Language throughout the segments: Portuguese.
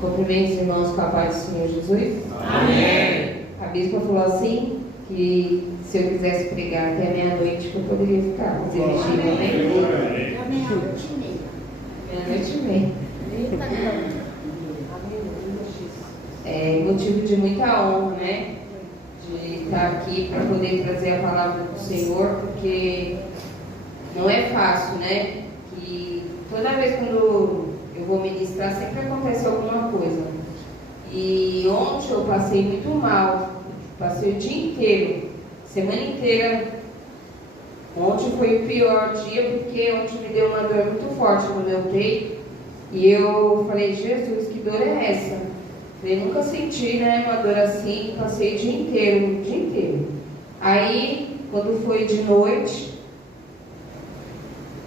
Cumprimento os irmãos com a paz do Senhor Jesus. Amém. A bispa falou assim, que se eu quisesse pregar até meia-noite, que eu poderia ficar. Mas ele chega, né? Meia-noite e meia. Meia-noite e meia. É motivo de muita honra, né? De estar aqui para poder trazer a palavra do Senhor, porque não é fácil, né? Que toda vez quando eu vou ministrar, sempre acontece alguma coisa. E ontem eu passei muito mal, passei o dia inteiro, semana inteira. Ontem foi o pior dia, porque ontem me deu uma dor muito forte no meu peito. E eu falei, Jesus, que dor é essa? Eu nunca senti, né, uma dor assim, passei o dia inteiro. Aí, quando foi de noite,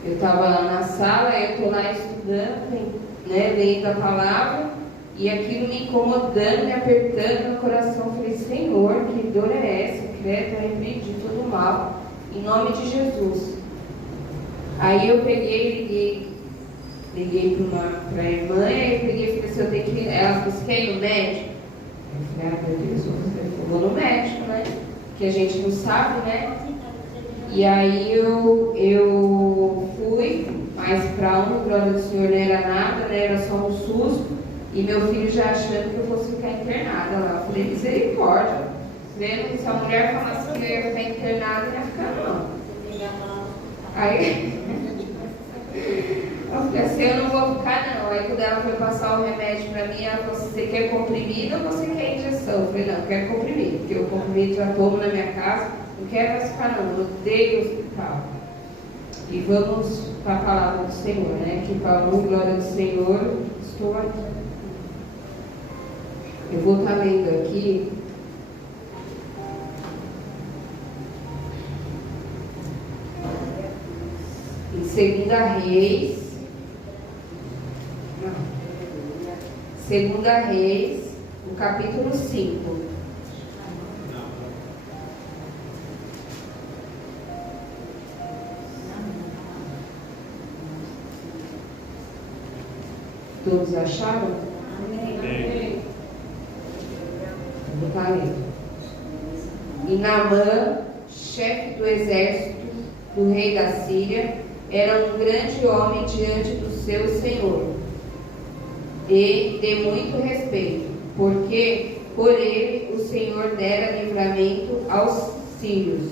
eu estava na sala, eu estou lá estudando, né, lendo a palavra, e aquilo me incomodando, me apertando no coração. Eu falei, Senhor, que dor é essa? Credo, repreendi todo o mal, em nome de Jesus. Aí eu peguei, liguei para a irmã, e eu peguei e falei assim, eu tenho que ir. Ela falou assim, quer ir no médico? Eu falei, meu Deus, eu vou no médico, né? Que a gente não sabe, né? E aí eu fui, mas para honra e glória do Senhor não era nada, né? Era só um susto. E meu filho já achando que eu fosse ficar internada lá. Eu falei, misericórdia. Vendo se a mulher falasse que eu ia ficar internada, não ia ficar não. Aí eu falei assim, eu não vou ficar não. Aí quando ela foi passar o remédio para mim, ela falou assim, você quer comprimido ou você quer injeção? Eu falei, não, eu quero comprimido, porque o comprimido já tomo na minha casa, não quero mais ficar não, eu odeio o hospital. E vamos para a palavra do Senhor, né? Que para a honra e glória do Senhor, estou aqui. Eu vou estar lendo aqui em 2 Reis, no capítulo 5. Todos acharam? Amém. Vou estar lendo. E Naamã, chefe do exército do rei da Síria, era um grande homem diante do seu senhor, e de muito respeito, porque por ele o Senhor dera livramento aos sírios.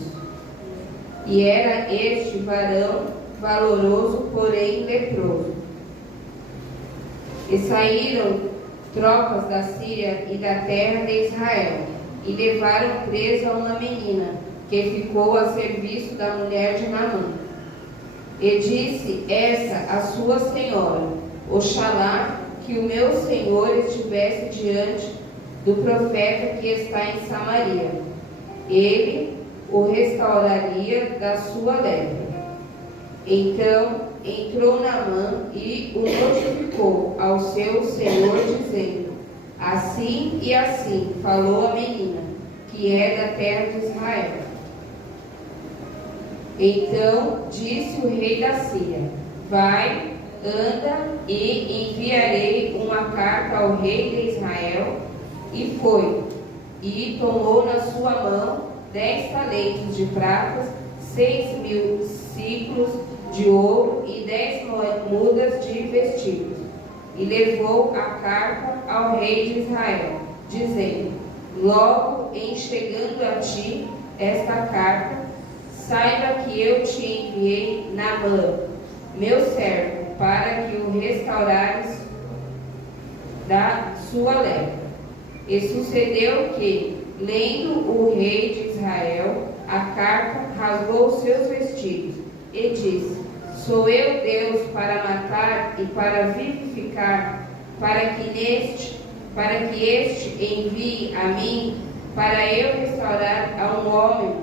E era este varão valoroso, porém leproso. E saíram tropas da Síria e da terra de Israel, e levaram presa uma menina, que ficou a serviço da mulher de Naamã. E disse essa a sua senhora, oxalá que o meu senhor estivesse diante do profeta que está em Samaria. Ele o restauraria da sua lepra. Então entrou Naamã e o notificou ao seu senhor, dizendo, assim e assim falou a menina, que é da terra de Israel. Então disse o rei da Síria, vai, anda, e enviarei uma carta ao rei de Israel. E foi, e tomou na sua mão 10 talentos de prata, 6.000 ciclos de ouro e 10 mudas de vestidos. E levou a carta ao rei de Israel, dizendo, logo em chegando a ti esta carta, saiba que eu te enviei Naamã, meu servo, para que o restaurares da sua lepra. E sucedeu que, lendo o rei de Israel a carta, rasgou seus vestidos e disse, sou eu Deus para matar e para vivificar, para que este envie a mim, para eu restaurar a um homem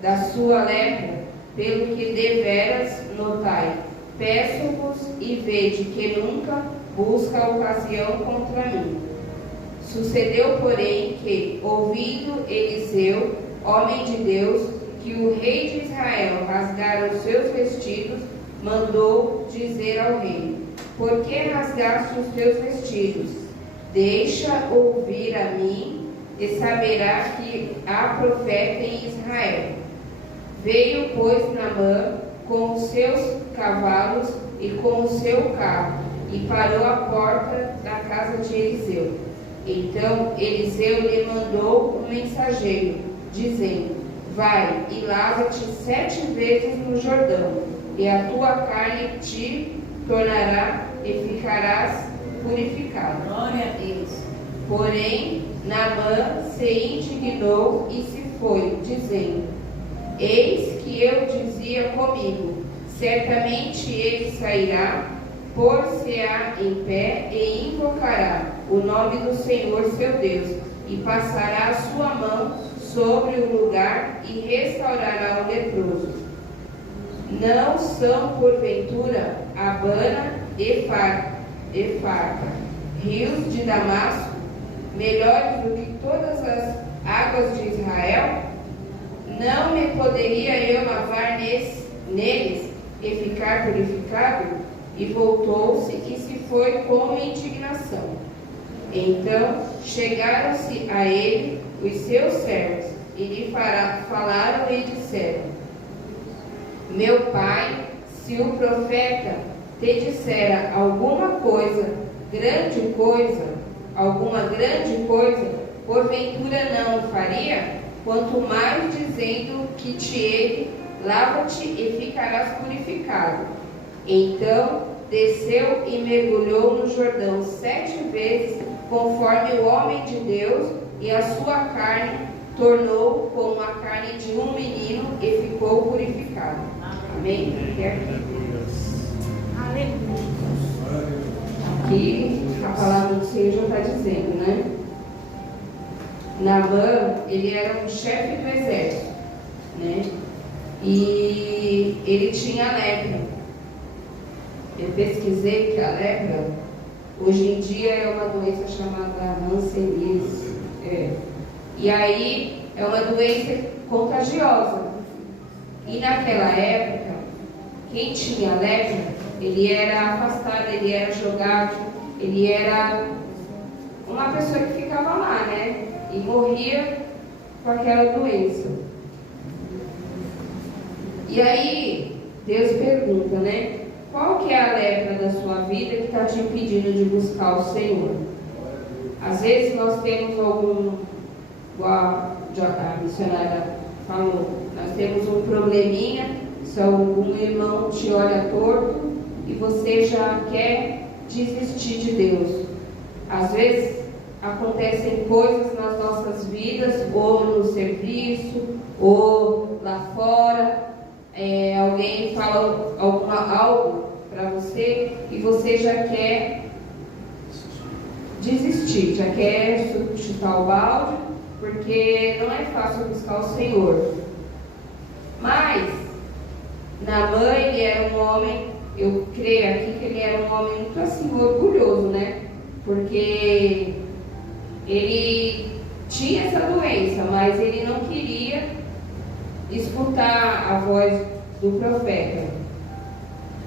da sua lepra, pelo que deveras notai, peço-vos e vede que nunca busca ocasião contra mim. Sucedeu, porém, que, ouvindo Eliseu, homem de Deus, que o rei de Israel rasgara os seus vestidos, mandou dizer ao rei, por que rasgaste os teus vestidos? deixa ouvir a mim, e saberá que há profeta em Israel. Veio, pois, Naamã com os seus cavalos e com o seu carro, e parou à porta da casa de Eliseu. Então Eliseu lhe mandou um mensageiro, dizendo: vai e lava-te 7 vezes no Jordão, e a tua carne te tornará e ficarás purificado. Glória a Deus. Porém, Naamã se indignou e se foi, dizendo: eis que eu dizia comigo, certamente ele sairá, pôr-se-á em pé e invocará o nome do Senhor seu Deus, e passará a sua mão sobre o lugar e restaurará o leproso. Não são, porventura, Abana e Farpa, rios de Damasco, melhores do que todas as águas de Israel? Não me poderia eu lavar neles e ficar purificado? E voltou-se e se foi com indignação. Então chegaram-se a ele os seus servos e lhe falaram e disseram: meu pai, se o profeta te dissera alguma grande coisa, porventura não o faria? Quanto mais dizendo que ele, lava-te e ficarás purificado. Então desceu e mergulhou no Jordão 7 vezes, conforme o homem de Deus, e a sua carne tornou como a carne de um menino e ficou purificado. Amém? Aleluia. Aqui a palavra do Senhor já está dizendo, né? Naamã, ele era um chefe do exército, né? E ele tinha lepra. Eu pesquisei que a lepra, hoje em dia, é uma doença chamada hanseníase. E aí, é uma doença contagiosa. E naquela época, quem tinha lepra, ele era afastado, ele era jogado, ele era uma pessoa que ficava lá, né? E morria com aquela doença. E aí, Deus pergunta, né? Qual que é a lepra da sua vida que está te impedindo de buscar o Senhor? Às vezes nós temos igual a missionária falou, nós temos um probleminha, se algum irmão te olha torto e você já quer desistir de Deus. Às vezes acontecem coisas nas nossas vidas, ou no serviço, ou lá fora. Alguém fala algo para você e você já quer desistir, já quer chutar o balde, porque não é fácil buscar o Senhor. Mas Naamã, ele era um homem, eu creio aqui que ele era um homem muito assim, orgulhoso, né? Porque ele tinha essa doença, mas ele não queria escutar a voz do profeta.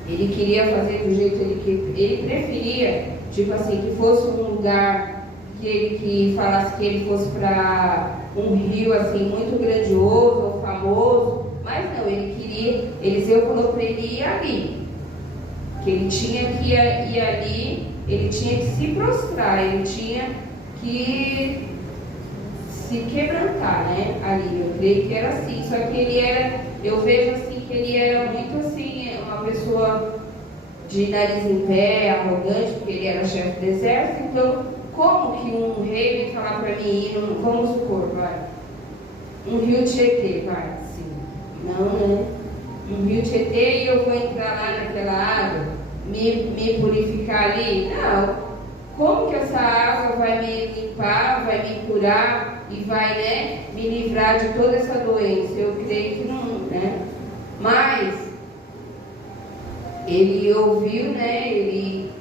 Ele queria fazer do jeito que ele preferia, tipo assim, que fosse um lugar que falasse que ele fosse para um rio assim muito grandioso ou famoso, mas não, ele queria, Eliseu falou para ele ir ali, que ele tinha que ir ali, ele tinha que se prostrar, ele tinha que se quebrantar, né, ali. Eu creio que era assim, só que ele era, eu vejo assim que ele era muito assim, uma pessoa de nariz em pé, arrogante, porque ele era chefe do exército. Então, como que um rei vem falar para mim, vamos supor, vai, um rio Tietê, vai, sim, não, né, um rio Tietê e eu vou entrar lá naquela água, me purificar ali? Não. Como que essa água vai me limpar, vai me curar e vai, né, me livrar de toda essa doença? Eu creio que não, né? Mas ele ouviu, né? Ele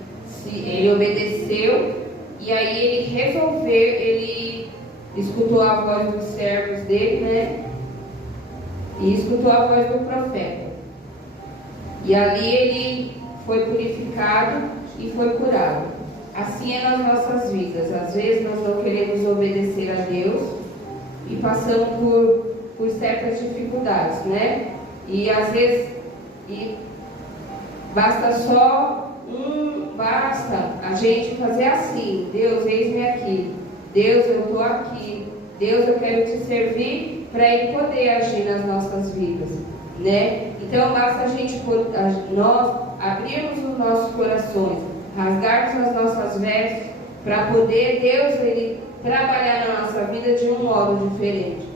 obedeceu, e aí ele resolveu, ele escutou a voz dos servos dele, né? E escutou a voz do profeta. E ali ele foi purificado e foi curado. assim é nas nossas vidas. Às vezes nós não queremos obedecer a Deus e passamos por certas dificuldades, né? E às vezes basta a gente fazer assim: Deus, eis-me aqui. Deus, eu estou aqui. Deus, eu quero te servir, para Ele poder agir nas nossas vidas, né? Então basta nós abrirmos os nossos corações, rasgarmos as nossas vestes, para poder Deus Ele trabalhar na nossa vida de um modo diferente.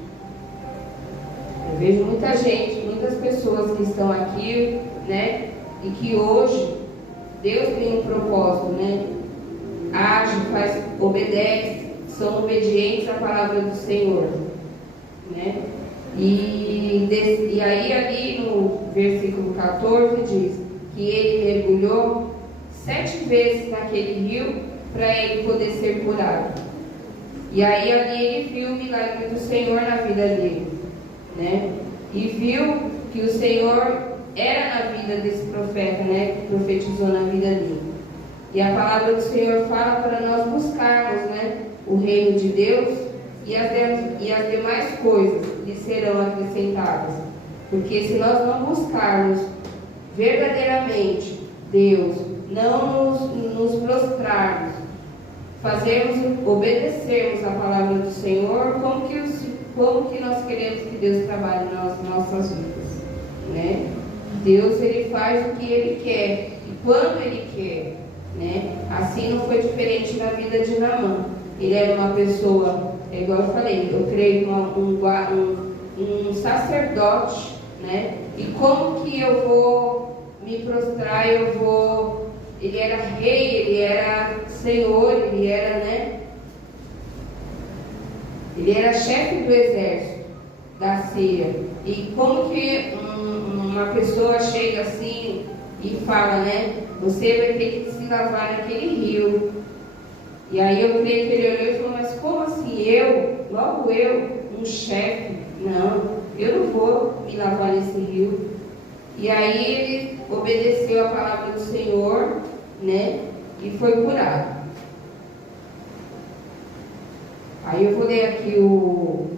Eu vejo muita gente, muitas pessoas que estão aqui, né? E que hoje Deus tem um propósito, né? Age, obedece, são obedientes à palavra do Senhor, né? E aí ali no versículo 14 diz que ele mergulhou 7 vezes naquele rio para ele poder ser curado. E aí ali ele viu o milagre do Senhor na vida dele, né? E viu que o Senhor era na vida desse profeta, né? Que profetizou na vida dele. E a palavra do Senhor fala para nós buscarmos, né? O reino de Deus e as demais coisas lhe serão acrescentadas. Porque se nós não buscarmos verdadeiramente Deus, não nos prostrarmos, obedecermos a palavra do Senhor, como que nós queremos que Deus trabalhe nas nossas vidas, né? Deus, Ele faz o que Ele quer e quando Ele quer, né? Assim não foi diferente na vida de Naamã. Ele era uma pessoa, igual eu falei, eu creio um sacerdote, né? E como que eu vou me prostrar? Ele era rei, ele era senhor, ele era, né? Ele era chefe do exército da Síria. E como que uma pessoa chega assim e fala, né? Você vai ter que se lavar naquele rio. E aí eu creio que ele olhou e falou: mas como assim logo eu, um chefe? Não, eu não vou me lavar nesse rio. E aí ele obedeceu a palavra do Senhor, né? E foi curado. Aí eu vou ler aqui o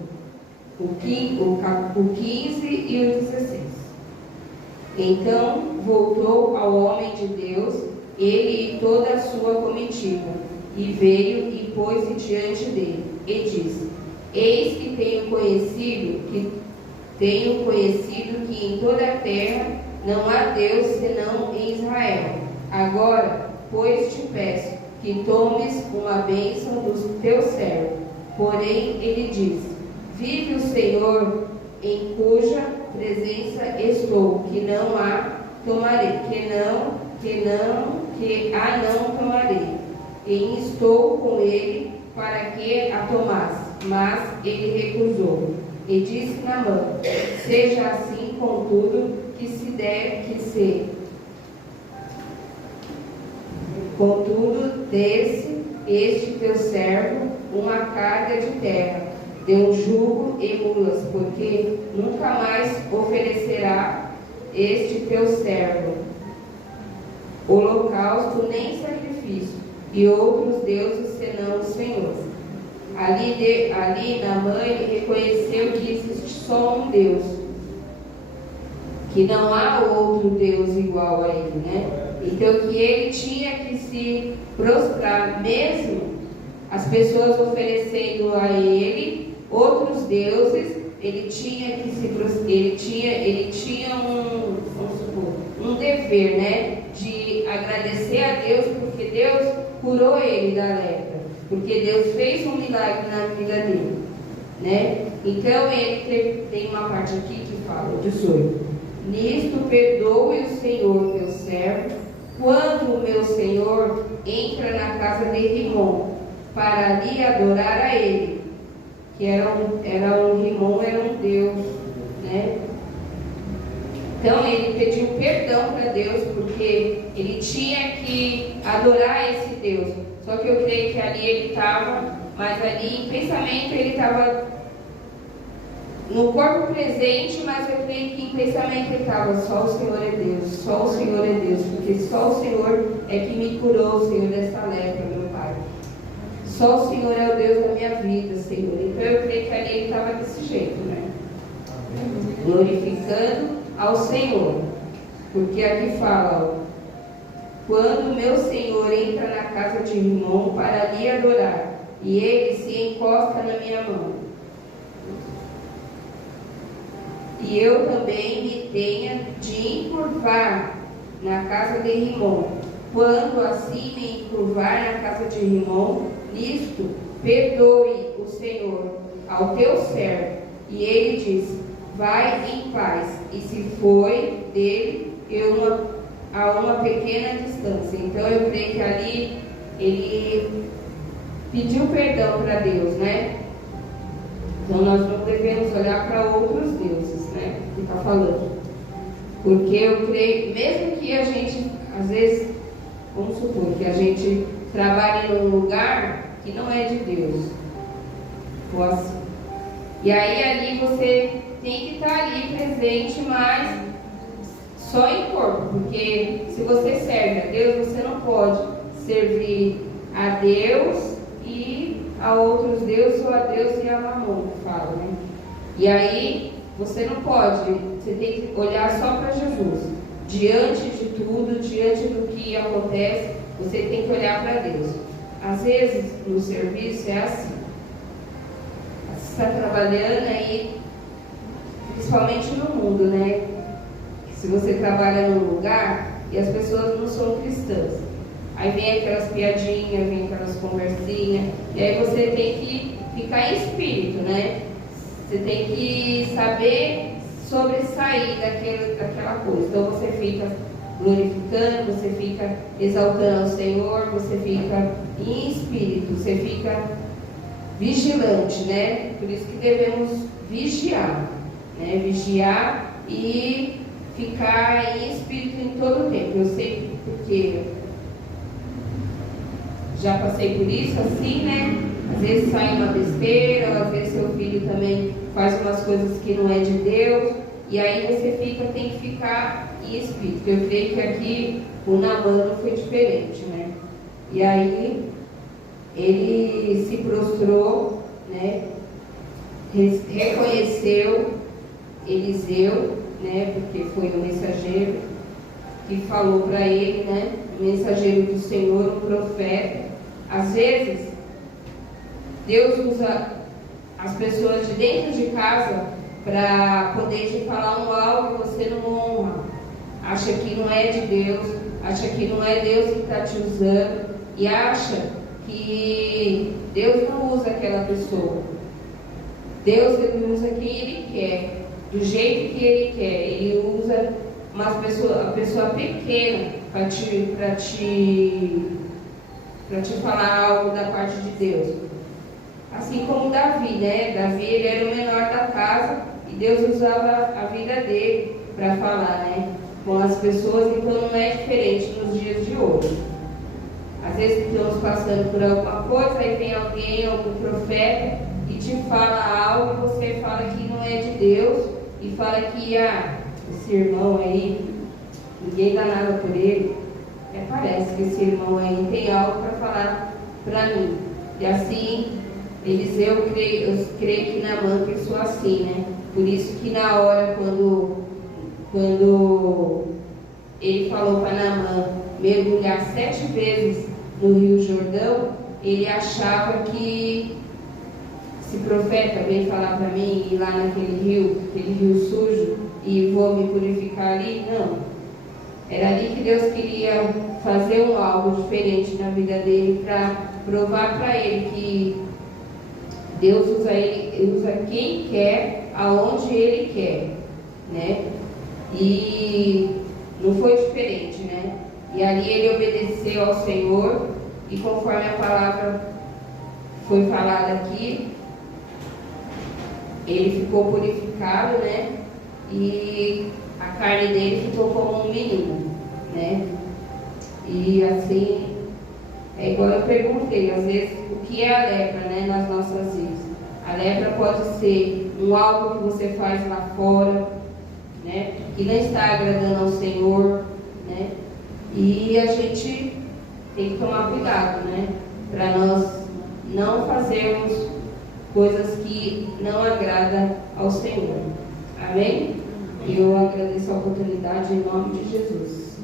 15 e o 16. Então voltou ao homem de Deus, ele e toda a sua comitiva, e veio e pôs-se diante dele, e disse: eis que tenho conhecido que em toda a terra não há Deus senão em Israel. Agora, pois te peço que tomes uma bênção do teu servo. Porém, ele disse: vive o Senhor em cuja presença estou, que não tomarei. E estou com ele para que a tomasse. Mas ele recusou. E disse Naamã: seja assim, contudo, que se der que ser. Contudo, desse este teu servo uma carga de terra, de um jugo e mulas, porque nunca mais oferecerá este teu servo holocausto nem sacrifício, e outros deuses senão o Senhor. Ali Naamã reconheceu que existe só um Deus, que não há outro Deus igual a ele, né? Então que ele tinha que se prostrar, mesmo as pessoas oferecendo a ele outros deuses, ele tinha que se prostrar, ele tinha um dever, né? De agradecer a Deus, porque Deus curou ele da lepra, porque Deus fez um milagre na vida dele, né? Então ele tem uma parte aqui que fala, 18: nisto perdoe o Senhor teu servo, quando o meu Senhor entra na casa de Rimon, para ali adorar a ele, que Rimon era um Deus, né? Então ele pediu perdão para Deus, porque ele tinha que adorar esse Deus. Só que eu creio que ali ele estava, mas ali em pensamento ele estava no corpo presente, mas eu creio que em pensamento ele estava: só o Senhor é Deus, só o Senhor é Deus, porque só o Senhor é que me curou, o Senhor, dessa lepra, meu Só o Senhor é o Deus da minha vida, Senhor. Então eu creio que ali ele estava desse jeito, né? Glorificando ao Senhor. Porque aqui fala, ó, quando meu Senhor entra na casa de Rimom para lhe adorar, e ele se encosta na minha mão, e eu também me tenha de encurvar na casa de Rimom. Quando assim me encurvar na casa de Rimom, nisto perdoe o Senhor ao teu servo. E ele disse, vai em paz. E se foi dele a uma pequena distância. Então eu creio que ali ele pediu perdão para Deus, né? Então nós não devemos olhar para outros deuses, né? Que está falando. Porque eu creio, mesmo que a gente, às vezes, vamos supor que a gente trabalhe num lugar que não é de Deus. Ou assim. E aí ali você tem que estar ali presente, mas só em corpo. Porque se você serve a Deus, você não pode servir a Deus e a outros deuses, ou a Deus e a Mamon, que fala, né? E aí você não pode, você tem que olhar só para Jesus. Diante de tudo, diante do que acontece, você tem que olhar para Deus. Às vezes no serviço é assim. Você está trabalhando aí, principalmente no mundo, né? Se você trabalha num lugar e as pessoas não são cristãs, aí vem aquelas piadinhas, vem aquelas conversinhas, e aí você tem que ficar em espírito, né? Você tem que saber sobressair daquela coisa. Então você fica glorificando, você fica exaltando ao Senhor, você fica em espírito, você fica vigilante, né? Por isso que devemos vigiar, né? Vigiar e ficar em espírito em todo o tempo. Eu sei porque já passei por isso assim, né? Às vezes sai uma besteira, às vezes seu filho também faz umas coisas que não é de Deus, e aí você tem que ficar em espírito. Eu creio que aqui o Naamã foi diferente, né? E aí ele se prostrou, né? Reconheceu Eliseu, né? Porque foi o mensageiro que falou para ele, né? O mensageiro do Senhor, um profeta. Às vezes Deus usa as pessoas de dentro de casa para poder te falar algo que você não honra, acha que não é de Deus, acha que não é Deus que está te usando, e acha que Deus não usa aquela pessoa. Deus, ele usa quem Ele quer, do jeito que Ele quer. Ele usa a pessoa pequena para te falar algo da parte de Deus. Assim como Davi, né? Davi, ele era o menor da casa e Deus usava a vida dele para falar, né? Com as pessoas. Então não é diferente nos dias de hoje. Às vezes estamos passando por alguma coisa, aí tem alguém, algum profeta, e te fala algo e você fala que não é de Deus, e fala que esse irmão aí, ninguém dá nada por ele. Parece que esse irmão aí tem algo para falar para mim. E assim, Eliseu, eu creio que Naamã pensou assim, né? Por isso que na hora, quando ele falou para Naamã mergulhar 7 vezes no Rio Jordão, ele achava que esse profeta veio falar para mim ir lá aquele rio sujo, e vou me purificar ali. Não. Era ali que Deus queria fazer algo diferente na vida dele, para provar para ele que Deus usa quem quer, aonde Ele quer, né? E não foi diferente, né? E ali ele obedeceu ao Senhor, e conforme a palavra foi falada aqui, ele ficou purificado, né? E a carne dele ficou como um menino, né? E assim, é igual eu perguntei, às vezes, o que é a lepra, né, nas nossas vidas? A lepra pode ser algo que você faz lá fora, né, que não está agradando ao Senhor, né? E a gente tem que tomar cuidado, né? Para nós não fazermos coisas que não agradam ao Senhor. Amém? Eu agradeço a oportunidade em nome de Jesus.